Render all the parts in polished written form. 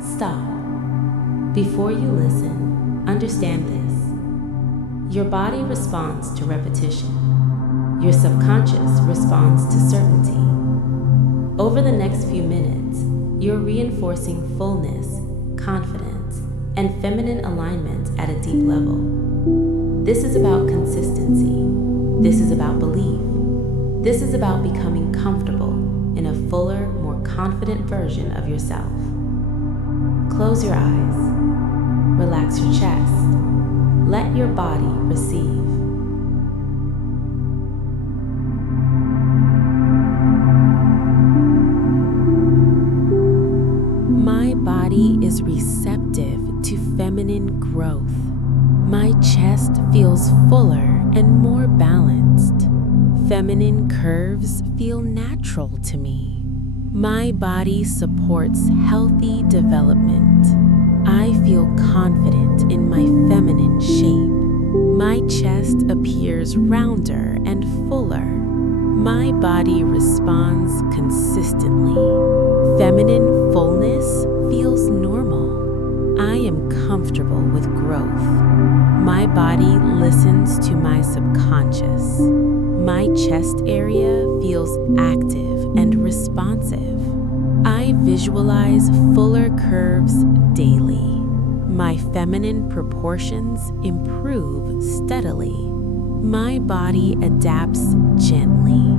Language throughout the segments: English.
Stop. Before you listen, understand this. Your body responds to repetition. Your subconscious responds to certainty. Over the next few minutes, you're reinforcing fullness, confidence, and feminine alignment at a deep level. This is about consistency. This is about belief. This is about becoming comfortable in a fuller, more confident version of yourself. Close your eyes. Relax your chest. Let your body receive. My body is receptive to feminine growth. My chest feels fuller and more balanced. Feminine curves feel natural to me. My body supports healthy development. I feel confident in my feminine shape. My chest appears rounder and fuller. My body responds consistently. Feminine fullness feels normal. I am comfortable with growth. My body listens to my subconscious. My chest area feels active and responsive. I visualize fuller curves daily. My feminine proportions improve steadily. My body adapts gently.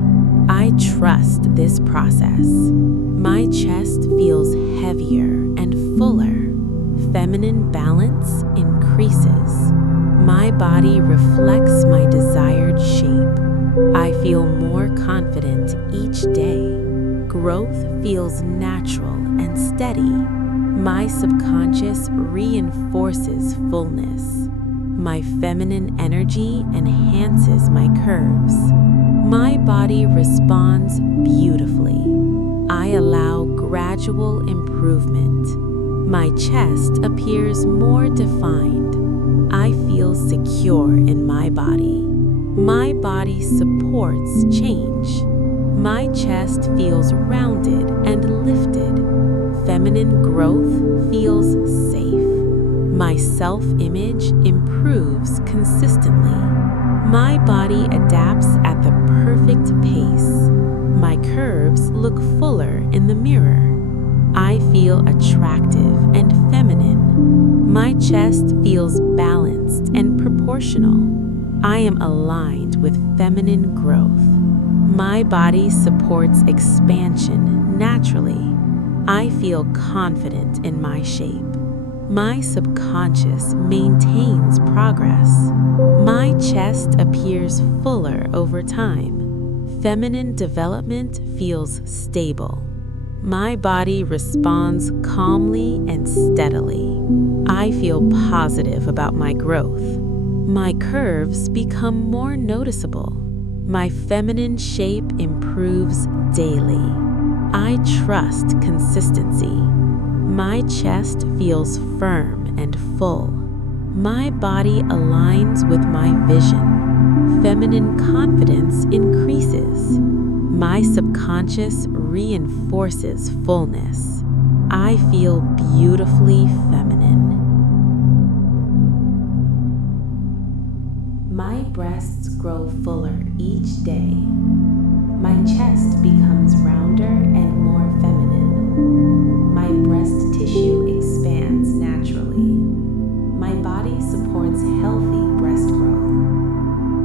I trust this process. My chest feels heavier and fuller. Feminine balance increases. My body reflects my desired shape. I feel more confident each day. Growth feels natural and steady. My subconscious reinforces fullness. My feminine energy enhances my curves. My body responds beautifully. I allow gradual improvement. My chest appears more defined. I feel secure in my body. My body supports change. My chest feels rounded and lifted. Feminine growth feels safe. My self-image improves consistently. My body adapts at the perfect pace. My curves look fuller in the mirror. I feel attractive and feminine. My chest feels balanced and proportional. I am aligned with feminine growth. My body supports expansion naturally. I feel confident in my shape. My subconscious maintains progress. My chest appears fuller over time. Feminine development feels stable. My body responds calmly and steadily. I feel positive about my growth. My curves become more noticeable. My feminine shape improves daily. I trust consistency. My chest feels firm and full. My body aligns with my vision. Feminine confidence increases. My subconscious reinforces fullness. I feel beautifully feminine. My breasts grow fuller each day. My chest becomes rounder and more feminine. My breast tissue expands naturally. My body supports healthy breast growth.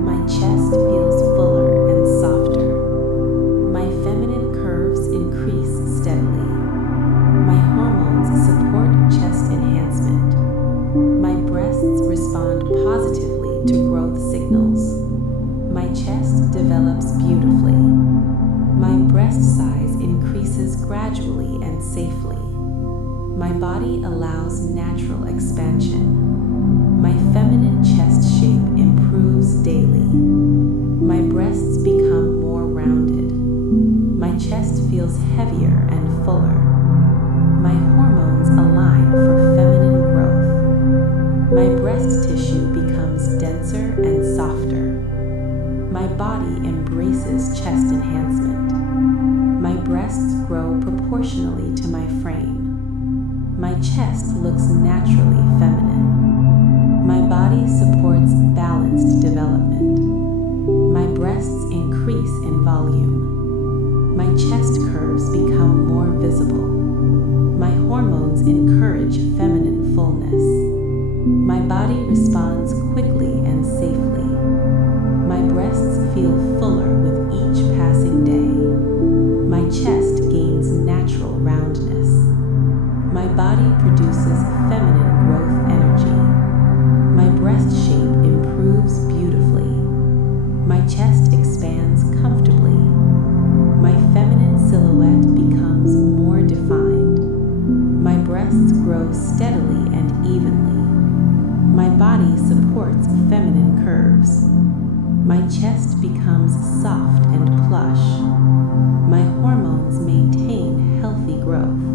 My chest feels fuller and softer. My feminine curves increase steadily. My hormones support chest enhancement. My breasts respond positively to growth signals. My chest develops beautifully. My breast size increases gradually and safely. My body allows natural expansion. My feminine chest shape improves daily. My breasts become more rounded. My chest feels heavier and fuller. My hormones align for feminine growth. My breast tissue becomes denser and softer. My body embraces chest enhancement. My breasts grow proportionally to my frame. My chest looks naturally feminine. My body supports balanced development. My breasts increase in volume. My chest curves become more visible. My hormones encourage feminine fullness. My body responds quickly and safely. My breasts feel fuller with each passing day. My chest gains natural roundness. My body produces feminine growth energy. My breast shape improves beautifully. My chest expands comfortably. My feminine silhouette becomes more defined. My breasts grow steadily and evenly. My body supports feminine curves. My chest becomes soft and plush. My hormones maintain healthy growth.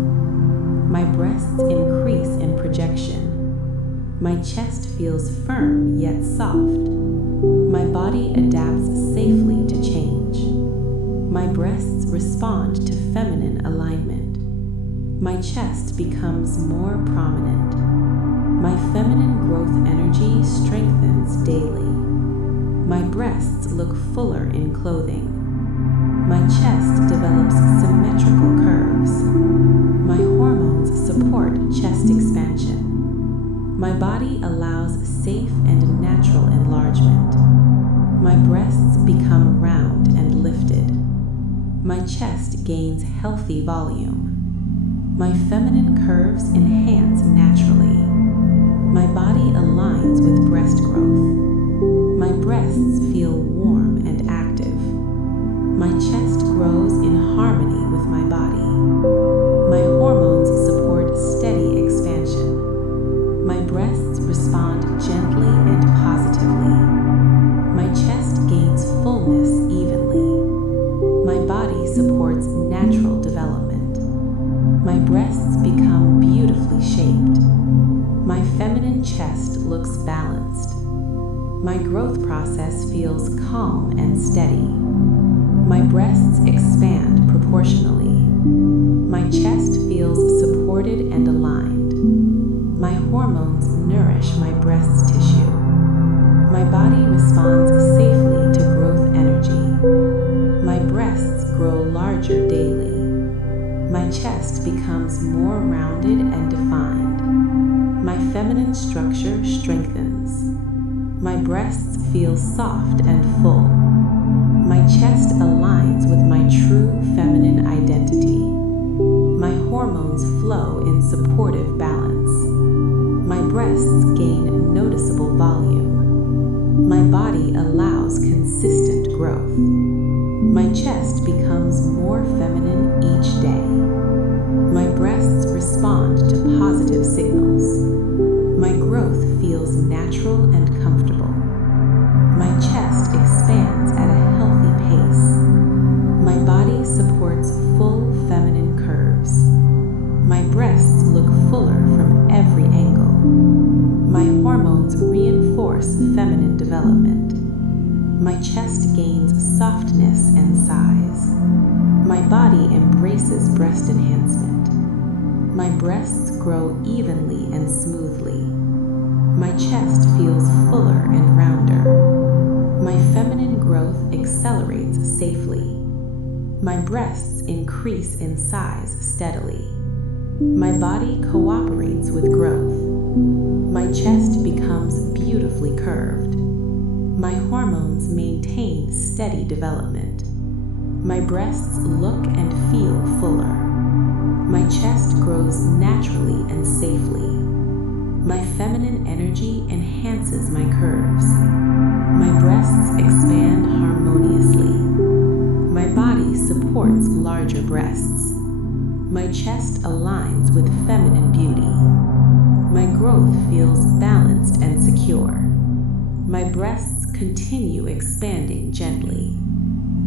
My breasts increase in projection. My chest feels firm yet soft. My body adapts safely to change. My breasts respond to feminine alignment. My chest becomes more prominent. My feminine growth energy strengthens daily. My breasts look fuller in clothing. My chest develops symmetrical curves. My hormones support chest expansion. My body allows safe and natural enlargement. My breasts become round and lifted. My chest gains healthy volume. My feminine curves enhance naturally. My body aligns with breast growth. My breasts feel warm and active. My chest grows in harmony with my body. My hormones support steady expansion. My breasts respond gently and positively. My chest gains fullness evenly. My body supports natural development. My breasts become beautifully shaped. My feminine chest looks balanced. My growth process feels calm and steady. My breasts expand proportionally. My chest feels supported and aligned. My hormones nourish my breast tissue. My body responds safely to growth energy. My breasts grow larger daily. My chest becomes more rounded and defined. My feminine structure strengthens. My breasts feel soft and full. My chest aligns with my true feminine identity. My hormones flow in supportive balance. My breasts gain noticeable volume. My body allows consistent growth. My chest becomes more feminine each day. My breasts respond to positive signals. My growth feels natural and comfortable. My chest expands at a healthy pace. My body supports full feminine curves. My breasts look fuller from every angle. My hormones reinforce feminine development. My chest gains softness and size. My body embraces breast enhancement. My breasts grow evenly and smoothly. My chest feels fuller and rounder. My feminine growth accelerates safely. My breasts increase in size steadily. My body cooperates with growth. My chest becomes beautifully curved. My hormones maintain steady development. My breasts look and feel fuller. My chest grows naturally and safely. My feminine energy enhances my curves. My breasts expand harmoniously. My body supports larger breasts. My chest aligns with feminine beauty. My growth feels balanced and secure. My breasts continue expanding gently.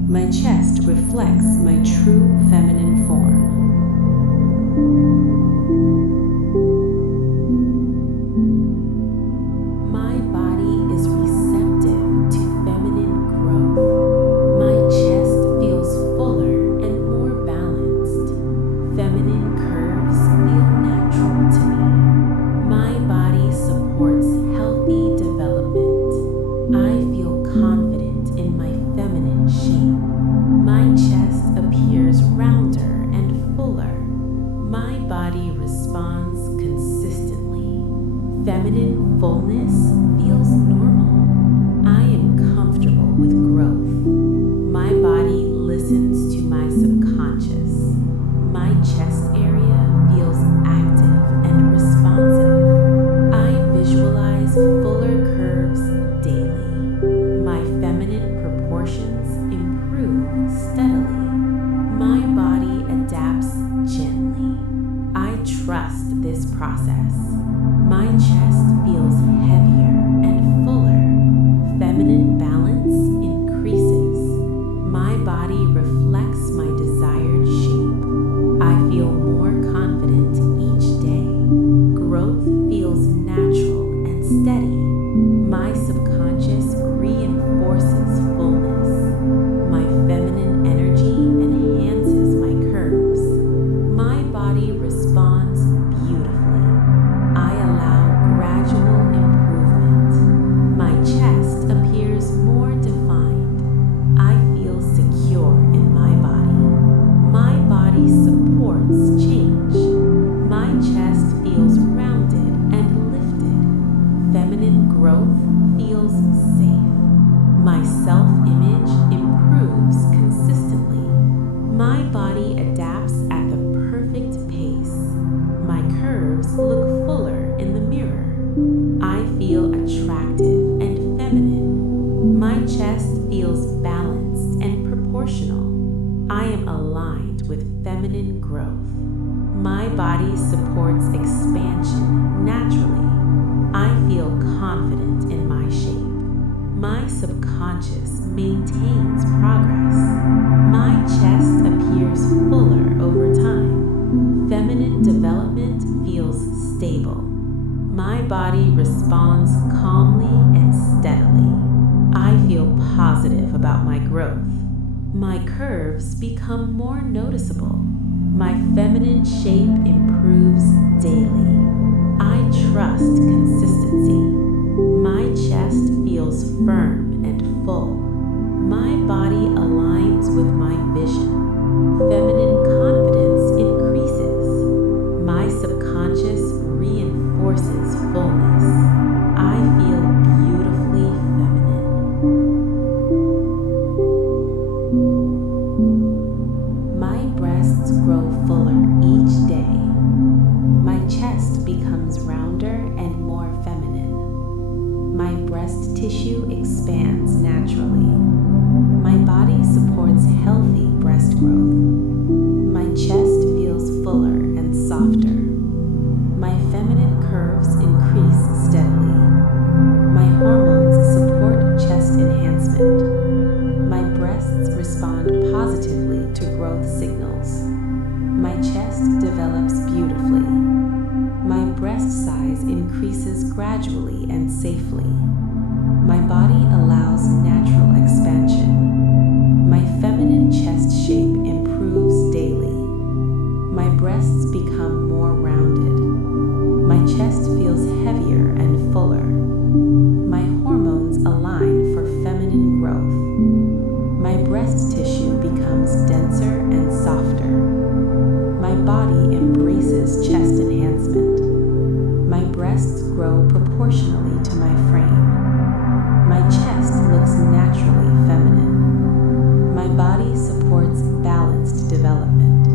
My chest reflects my true feminine form. My body is receptive to feminine growth. My chest feels fuller and more balanced. Feminine curves feel natural to feminine fullness feels normal. I am comfortable with growth. My body listens to my subconscious. My chest area feels active and responsive. I visualize fuller curves daily. My feminine proportions improve steadily. My body adapts gently. I trust this process. My chest feels heavier and fuller. Feminine balance increases. My body reflects my desired shape. I feel more confident each day. Growth feels natural and steady. My subconscious reinforces fullness. My feminine energy enhances my curves. My body responds beautifully. I allow gradual improvement. My chest appears more defined. I feel secure in my body. My body supports change. My chest feels rounded and lifted. Feminine growth feels safe. My self-image improves consistently. My body adapts at the perfect pace. My curves look fuller in the mirror. I feel attractive and feminine. My chest feels balanced and proportional. I am aligned with feminine growth. My body supports expansion naturally. I feel confident in my shape. My subconscious maintains progress. My chest appears fuller over time. Feminine development feels stable. My body responds calmly and steadily. I feel positive about my growth. My curves become more noticeable. My feminine shape improves daily. I trust consistency. My chest feels firm and full. My body aligns with my vision. Feminine confidence increases. My subconscious reinforces fullness. I feel beautifully feminine. My breasts grow fuller each day. My chest becomes rounder and more feminine. My breast tissue expands naturally. My body supports healthy breast growth. My chest feels fuller and softer. My feminine curves increase steadily. My hormones support chest enhancement. My breasts respond positively to growth signals. My chest develops beautifully. My breast size increases gradually and safely. My body allows natural expansion. My feminine chest shape improves daily. My breasts become more rounded. My chest feels heavier and fuller. My hormones align for feminine growth. My breast tissue becomes denser and softer. My body embraces chest enhancement. My breasts grow proportionally to my frame. My chest looks naturally feminine. My body supports balanced development.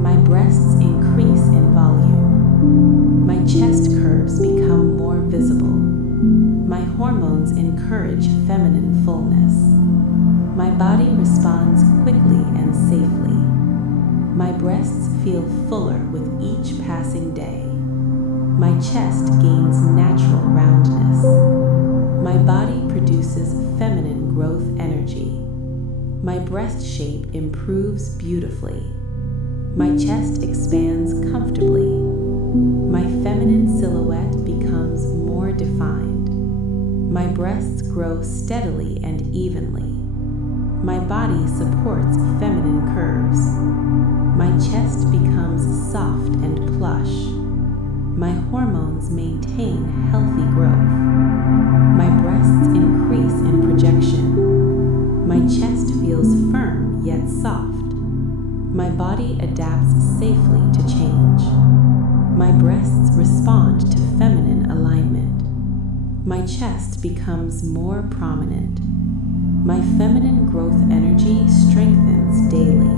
My breasts increase in volume. My chest curves become more visible. My hormones encourage feminine fullness. My body responds quickly and safely. My breasts feel fuller with each passing day. My chest gains natural roundness. My body produces feminine growth energy. My breast shape improves beautifully. My chest expands comfortably. My feminine silhouette becomes more defined. My breasts grow steadily and evenly. My body supports feminine curves. My chest becomes soft and plush. My hormones maintain healthy growth. My breasts increase in projection. My chest feels firm yet soft. My body adapts safely to change. My breasts respond to feminine alignment. My chest becomes more prominent. My feminine growth energy strengthens daily.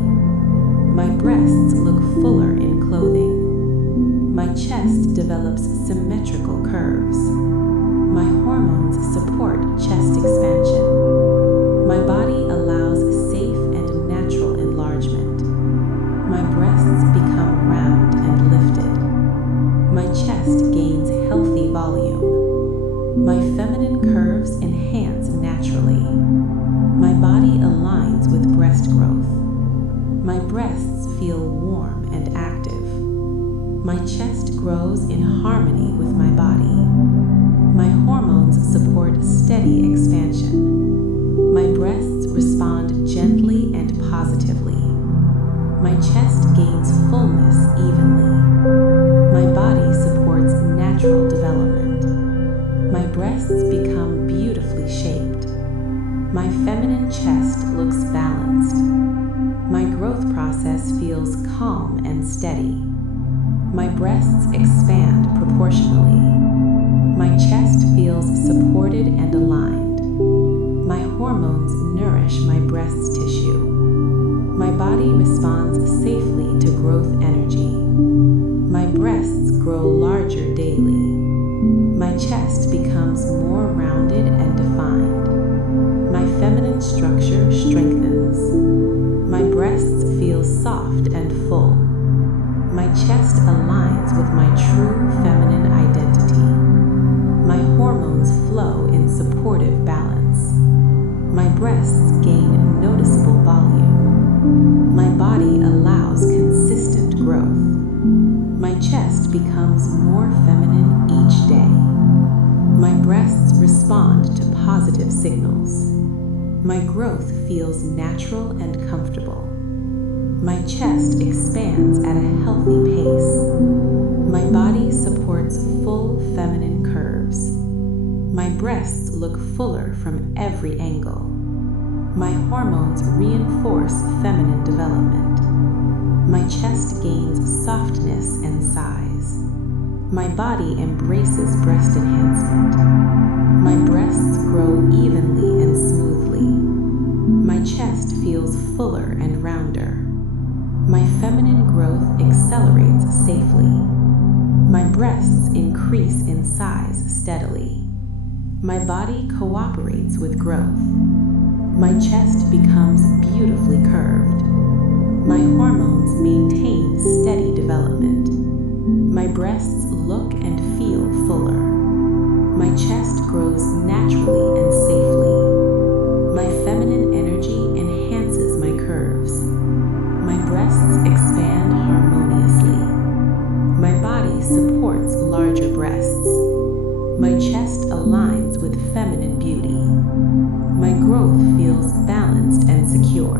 My breasts look fuller in clothing. My chest develops symmetrical curves. My hormones support chest expansion. My body allows safe and natural enlargement. My breasts become round and lifted. My chest gains healthy volume. My feminine curves enhance naturally. My body aligns with breast growth. My breasts feel warm and active. My chest grows in harmony with my body. My hormones support steady expansion. My breasts respond gently and positively. My chest gains fullness evenly. My body supports natural development. My breasts become beautifully shaped. My feminine chest looks balanced. My growth process feels calm and steady. My breasts expand proportionally. My chest feels supported and aligned. My hormones nourish my breast tissue. My body responds safely to growth energy. My breasts grow larger daily. My chest becomes more rounded and defined. My feminine structure strengthens. My breasts feel soft and full. My chest aligns with my true feminine identity. My hormones flow in supportive balance. My breasts gain noticeable volume. My body allows consistent growth. My chest becomes more feminine each day. My breasts respond to positive signals. My growth feels natural and comfortable. My chest expands at a healthy pace. My body supports full feminine curves. My breasts look fuller from every angle. My hormones reinforce feminine development. My chest gains softness and size. My body embraces breast enhancement. My breasts grow evenly and smoothly. My chest feels fuller and rounder. My feminine growth accelerates safely. My breasts increase in size steadily. My body cooperates with growth. My chest becomes beautifully curved. My hormones maintain steady development. My breasts look and feel fuller. My chest grows naturally and safely. My feminine energy enhances my curves. My breasts expand harmoniously. My body supports larger breasts. My chest aligns with feminine beauty. My growth feels balanced and secure.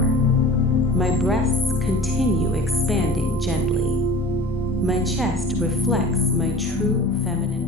My breasts continue expanding gently. My chest reflects my true feminine